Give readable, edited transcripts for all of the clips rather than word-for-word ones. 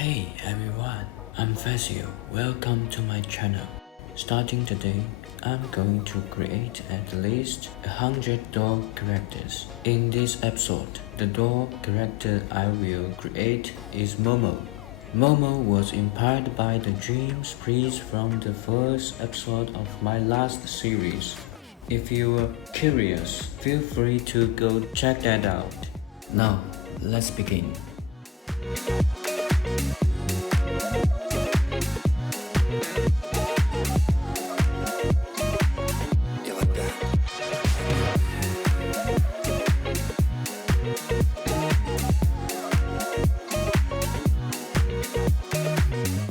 Hey everyone, I'm Fazio. Welcome to my channel. Starting today, I'm going to create at least 100 doll characters. In this episode, the doll character I will create is MOMO. MOMO was inspired by the Dream Sprites from the first episode of my last series. If you are curious, feel free to go check that out. Now, let's begin.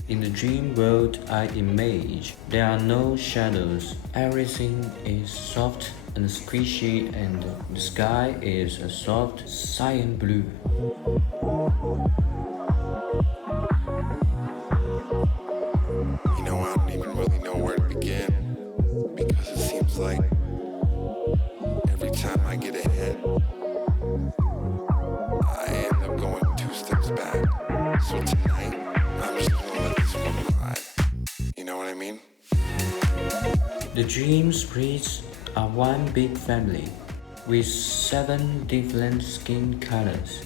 In the dream world I image, there are no shadows. Everything is soft and squishy, and the sky is a soft cyan blue. I don't even really know where to begin, because it seems like every time I get ahead, I end up going 2 steps back. So tonight, I'm just gonna let this one ride. You know what I mean? The Dream Sprites are one big family with 7 different skin colors: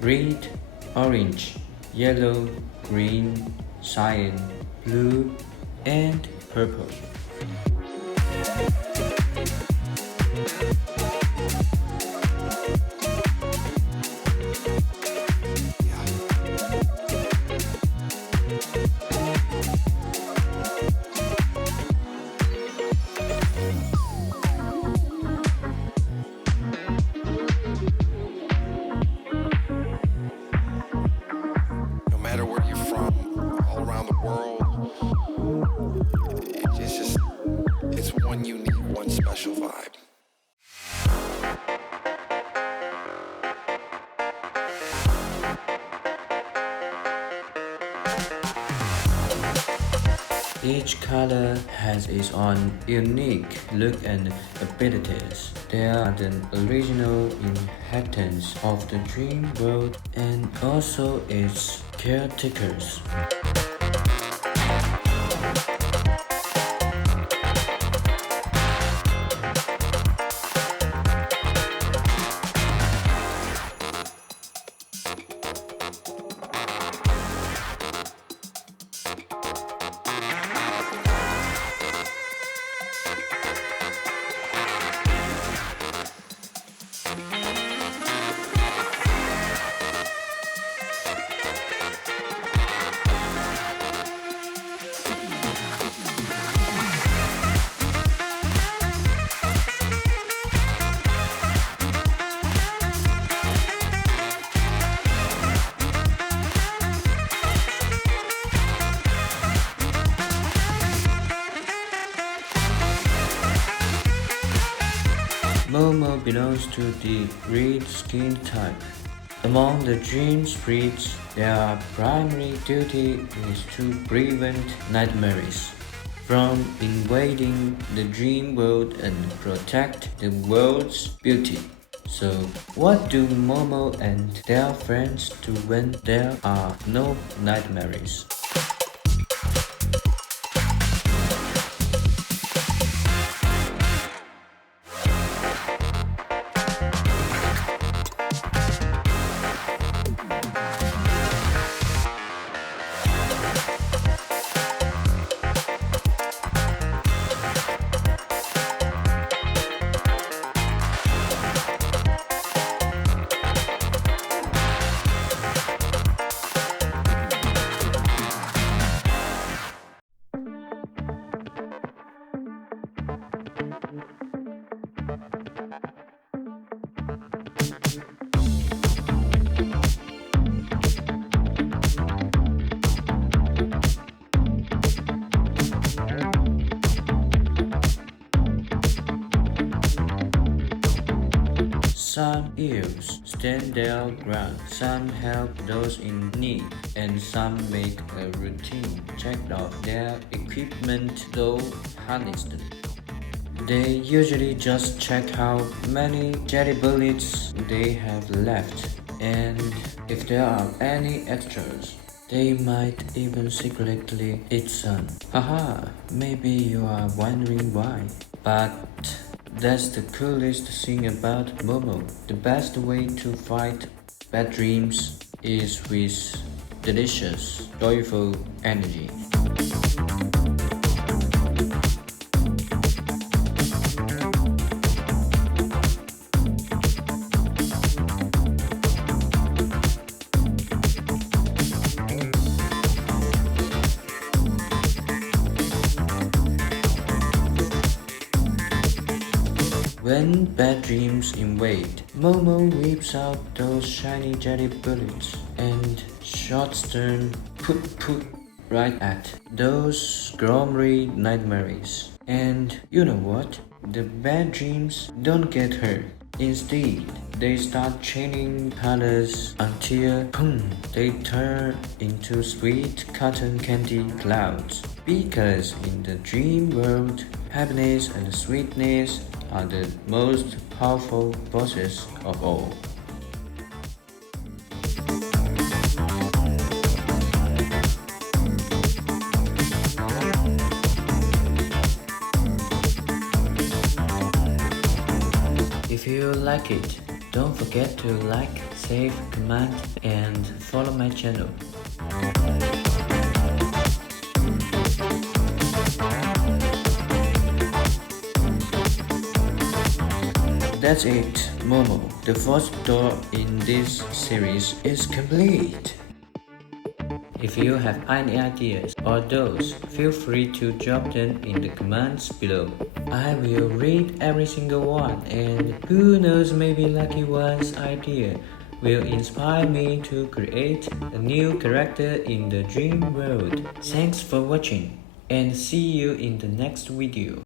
red, orange, yellow, green, cyan, blue, and purple. No matter where you're from, all around the world, it's one unique, one special vibe. Each color has its own unique look and abilities. They are the original inhabitants of the dream world and also its caretakers. MOMO belongs to the red skin type. Among the Dream Sprites, their primary duty is to prevent nightmares from invading the dream world and protect the world's beauty. So, what do MOMO and their friends do when there are no nightmares? Some heroes stand their ground, some help those in need, and some make a routine check of their equipment though harnessed. They usually just check how many jelly bullets they have left and if there are any extras. They might even secretly eat some. Haha, maybe you are wondering why. But that's the coolest thing about MOMO. The best way to fight bad dreams is with delicious, joyful energy. When bad dreams invade, MOMO whips out those shiny jelly bullets and shots them put right at those gloomy nightmares. And you know what? The bad dreams don't get hurt. Instead, they start changing colors until boom, they turn into sweet cotton candy clouds. Because in the dream world, happiness and sweetness are the most powerful forces of all. If you like it, don't forget to like, save, comment, and follow my channel. That's it, MOMO. The fourth door in this series is complete. If you have any ideas or thoughts, feel free to drop them in the comments below. I will read every single one, and who knows, maybe lucky one's idea will inspire me to create a new character in the dream world. Thanks for watching, and see you in the next video.